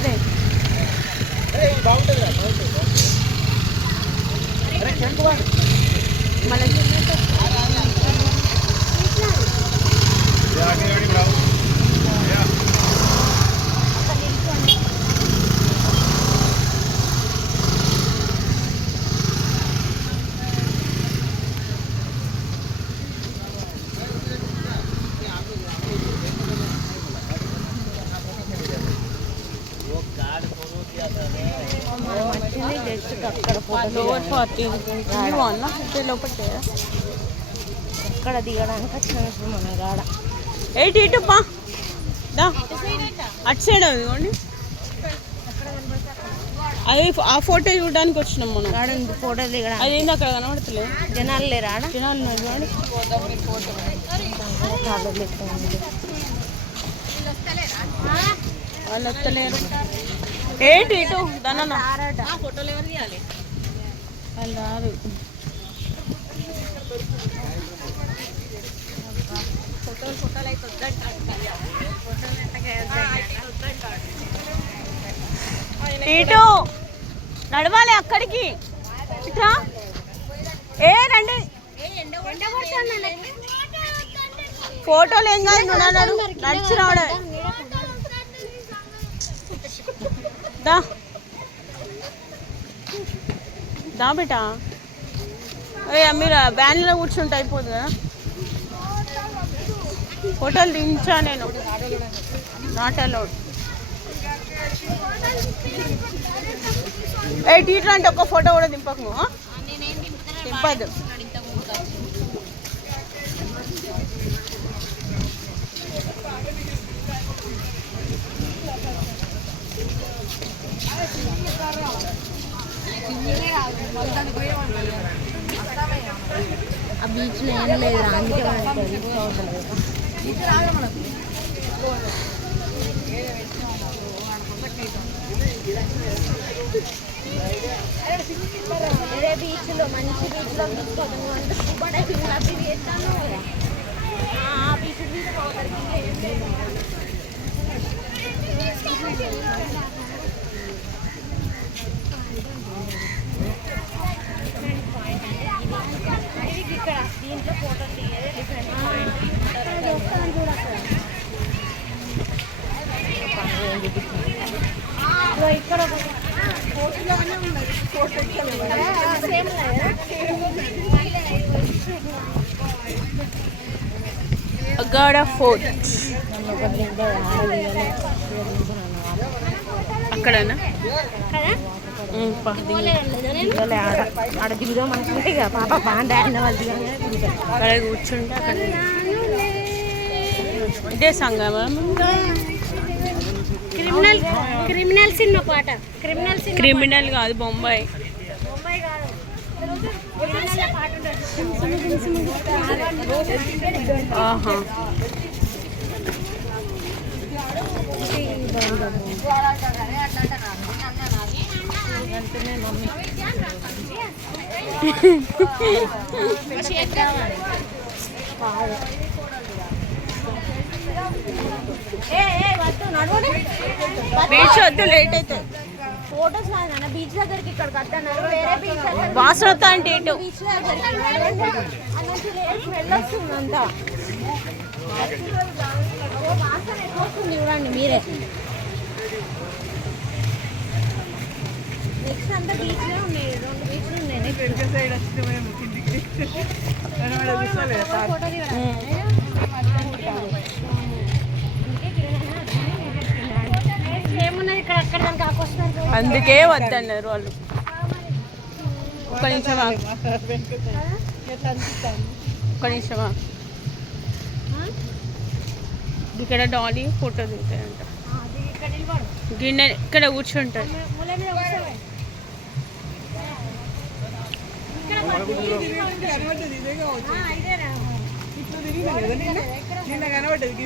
అదే మన lower party లోపట్టే అక్కడ దిగడానికి వచ్చినప్పుడు మన గాడ ఇటుపా అటు సైడ్ అదిగోండి అది ఆ ఫోటో చూడడానికి వచ్చినాం మనం గాడ ఫోటో దిగడానికి. అదేంది అక్కడ కనబడతలేదు, జనాలు లేరా? జనాలు చూడండి. వాళ్ళు వస్తలేరు. ఏంటి ఇటు దాని ఫోటోలు ఎవరు తీయాలి? వాళ్ళు రాదు. ఇటు నడవాలి అక్కడికి. ఇట్లా రండి. ఫోటోలు ఏం కాదు, నడిచి రావడం. దా బేటా. మీరు వ్యాన్లో కూర్చుంటే అయిపోతుంది కదా. ఫోటోలు దించా నేను, నాట్ అలౌడ్. టీటర్ అంటే ఒక్క ఫోటో కూడా దింపకు, దింపద్దు. ఆ బీచ్లో ఏం లేదు, అందుకే వేరే బీచ్లో మంచి బీచ్లో తీసుకోదు అంటే అవి చేస్తాను. ఆ బీచ్ మీద ఇక్కడ దీంట్లో ఫోటో తీయాలి. డిఫరెంట్ ఇక్కడ అగాడా ఫోర్ట్ అక్కడనా ఆడ దిగుదాం అనుకుంటే ఇక పాప బాగా ఆడిన వాళ్ళు అక్కడ కూర్చుంటే అక్కడ ఇదే సంగమం. క్రిమినల్ సినిమా పాట. క్రిమినల్ కాదు, బొంబాయి. ఆహా బీచ్ వద్దు, లేట్ అవుతుంది. ఫోటోస్ కాదు బీచ్ దగ్గరికి ఇక్కడికి వద్దన్నారు. వేరే బీచ్ వాసన వస్తా అంటే ఇటు బీచ్ స్మెల్ వస్తుంది అంతా. వాసన ఎక్కువ వస్తుంది చూడండి మీరే. నెక్స్ట్ అంతా బీచ్లే ఉన్నాయి, 2 బీచ్లు ఉన్నాయి. ఏమున్నది ఇక్కడ అక్కడ దానికి కాకొస్తున్నారు, అందుకే వద్దన్నారు వాళ్ళు. ఒక్క నిమిషమా, ఒక్క నిమిషమా. ఇక్కడ డాలీ ఫోటో దిగుతాయంట. గిన్నె ఇక్కడ కూర్చుంటారు. నిన్న కనబడ్డది